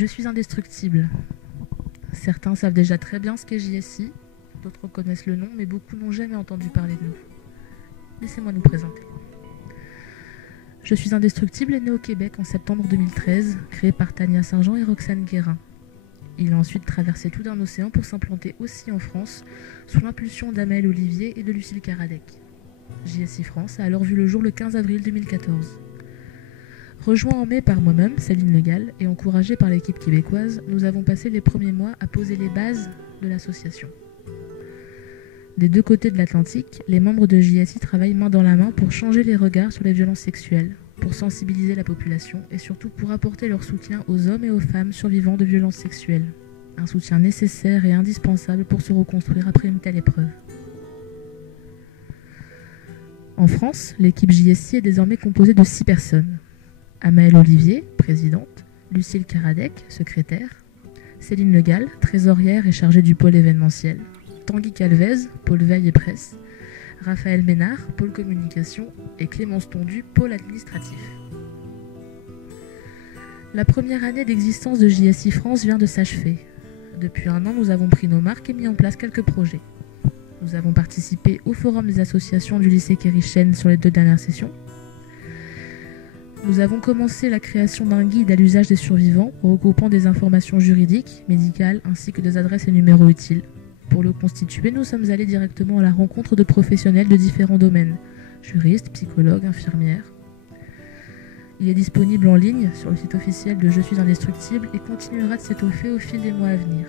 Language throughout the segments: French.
Je suis indestructible. Certains savent déjà très bien ce qu'est JSI, d'autres connaissent le nom, mais beaucoup n'ont jamais entendu parler de nous. Laissez-moi nous présenter. Je suis indestructible est né au Québec en septembre 2013, créé par Tania Saint-Jean et Roxane Guérin. Il a ensuite traversé tout d'un océan pour s'implanter aussi en France, sous l'impulsion d'Amel Olivier et de Lucille Caradec. JSI France a alors vu le jour le 15 avril 2014. Rejoint en mai par moi-même, Céline Legal, et encouragé par l'équipe québécoise, nous avons passé les premiers mois à poser les bases de l'association. Des deux côtés de l'Atlantique, les membres de JSI travaillent main dans la main pour changer les regards sur les violences sexuelles, pour sensibiliser la population et surtout pour apporter leur soutien aux hommes et aux femmes survivants de violences sexuelles. Un soutien nécessaire et indispensable pour se reconstruire après une telle épreuve. En France, l'équipe JSI est désormais composée de 6 personnes. Amaëlle Olivier, présidente, Lucille Caradec, secrétaire, Céline Legal, trésorière et chargée du pôle événementiel, Tanguy Calvez, pôle veille et presse, Raphaël Ménard, pôle communication et Clémence Tondu, pôle administratif. La première année d'existence de JSI France vient de s'achever. Depuis un an, nous avons pris nos marques et mis en place quelques projets. Nous avons participé au forum des associations du lycée Kérichen sur les 2 dernières sessions. Nous avons commencé la création d'un guide à l'usage des survivants, regroupant des informations juridiques, médicales, ainsi que des adresses et numéros utiles. Pour le constituer, nous sommes allés directement à la rencontre de professionnels de différents domaines, juristes, psychologues, infirmières. Il est disponible en ligne sur le site officiel de Je suis indestructible et continuera de s'étoffer au fil des mois à venir.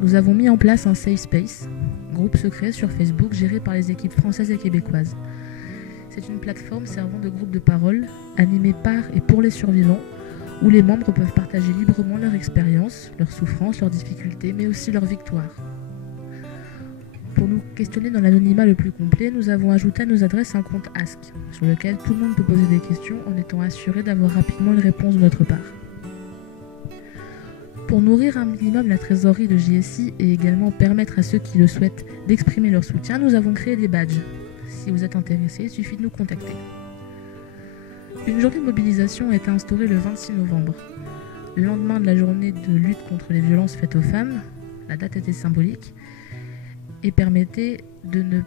Nous avons mis en place un Safe Space, groupe secret sur Facebook géré par les équipes françaises et québécoises. C'est une plateforme servant de groupe de parole, animée par et pour les survivants, où les membres peuvent partager librement leur expérience, leurs souffrances, leurs difficultés, mais aussi leurs victoires. Pour nous questionner dans l'anonymat le plus complet, nous avons ajouté à nos adresses un compte Ask, sur lequel tout le monde peut poser des questions en étant assuré d'avoir rapidement une réponse de notre part. Pour nourrir un minimum la trésorerie de JSI et également permettre à ceux qui le souhaitent d'exprimer leur soutien, nous avons créé des badges. Si vous êtes intéressé, il suffit de nous contacter. Une journée de mobilisation a été instaurée le 26 novembre. Le lendemain de la journée de lutte contre les violences faites aux femmes, la date était symbolique et permettait de ne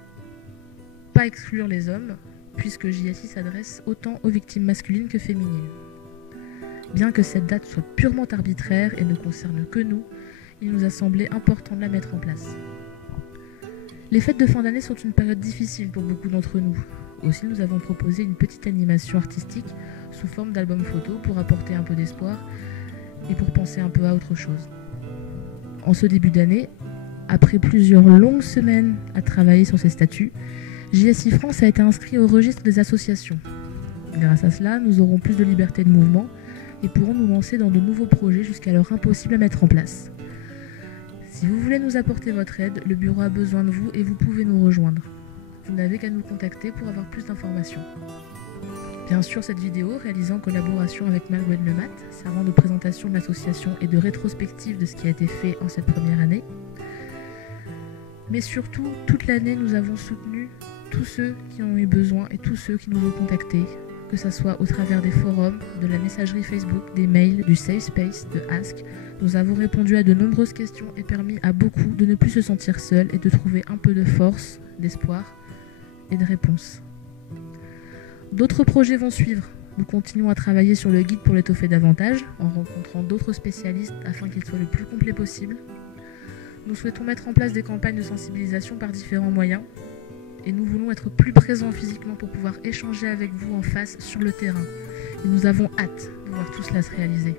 pas exclure les hommes, puisque JSI s'adresse autant aux victimes masculines que féminines. Bien que cette date soit purement arbitraire et ne concerne que nous, il nous a semblé important de la mettre en place. Les fêtes de fin d'année sont une période difficile pour beaucoup d'entre nous. Aussi, nous avons proposé une petite animation artistique sous forme d'album photo pour apporter un peu d'espoir et pour penser un peu à autre chose. En ce début d'année, après plusieurs longues semaines à travailler sur ces statuts, JSI France a été inscrit au registre des associations. Grâce à cela, nous aurons plus de liberté de mouvement et pourrons nous lancer dans de nouveaux projets jusqu'alors impossibles à mettre en place. Si vous voulez nous apporter votre aide, le bureau a besoin de vous et vous pouvez nous rejoindre. Vous n'avez qu'à nous contacter pour avoir plus d'informations. Bien sûr, cette vidéo, réalisée en collaboration avec Malgwen Lemat, servant de présentation de l'association et de rétrospective de ce qui a été fait en cette première année. Mais surtout, toute l'année, nous avons soutenu tous ceux qui ont eu besoin et tous ceux qui nous ont contactés, que ce soit au travers des forums, de la messagerie Facebook, des mails, du Safe Space, de Ask. Nous avons répondu à de nombreuses questions et permis à beaucoup de ne plus se sentir seuls et de trouver un peu de force, d'espoir et de réponse. D'autres projets vont suivre. Nous continuons à travailler sur le guide pour l'étoffer davantage, en rencontrant d'autres spécialistes afin qu'il soit le plus complet possible. Nous souhaitons mettre en place des campagnes de sensibilisation par différents moyens et nous voulons être plus présents physiquement pour pouvoir échanger avec vous en face sur le terrain. Et nous avons hâte de voir tout cela se réaliser.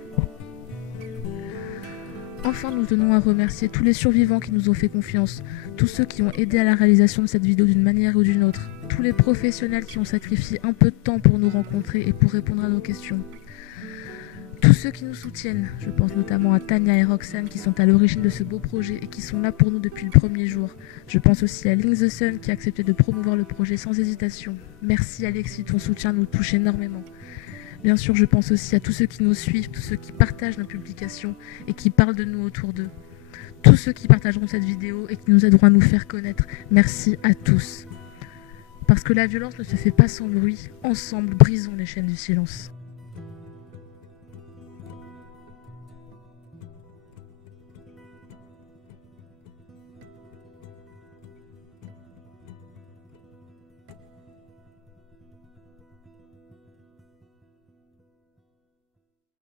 Enfin, nous tenons à remercier tous les survivants qui nous ont fait confiance, tous ceux qui ont aidé à la réalisation de cette vidéo d'une manière ou d'une autre, tous les professionnels qui ont sacrifié un peu de temps pour nous rencontrer et pour répondre à nos questions. Tous ceux qui nous soutiennent, je pense notamment à Tania et Roxane qui sont à l'origine de ce beau projet et qui sont là pour nous depuis le premier jour. Je pense aussi à Link the Sun qui a accepté de promouvoir le projet sans hésitation. Merci Alexis, ton soutien nous touche énormément. Bien sûr, je pense aussi à tous ceux qui nous suivent, tous ceux qui partagent nos publications et qui parlent de nous autour d'eux. Tous ceux qui partageront cette vidéo et qui nous aideront à nous faire connaître. Merci à tous. Parce que la violence ne se fait pas sans bruit. Ensemble, brisons les chaînes du silence.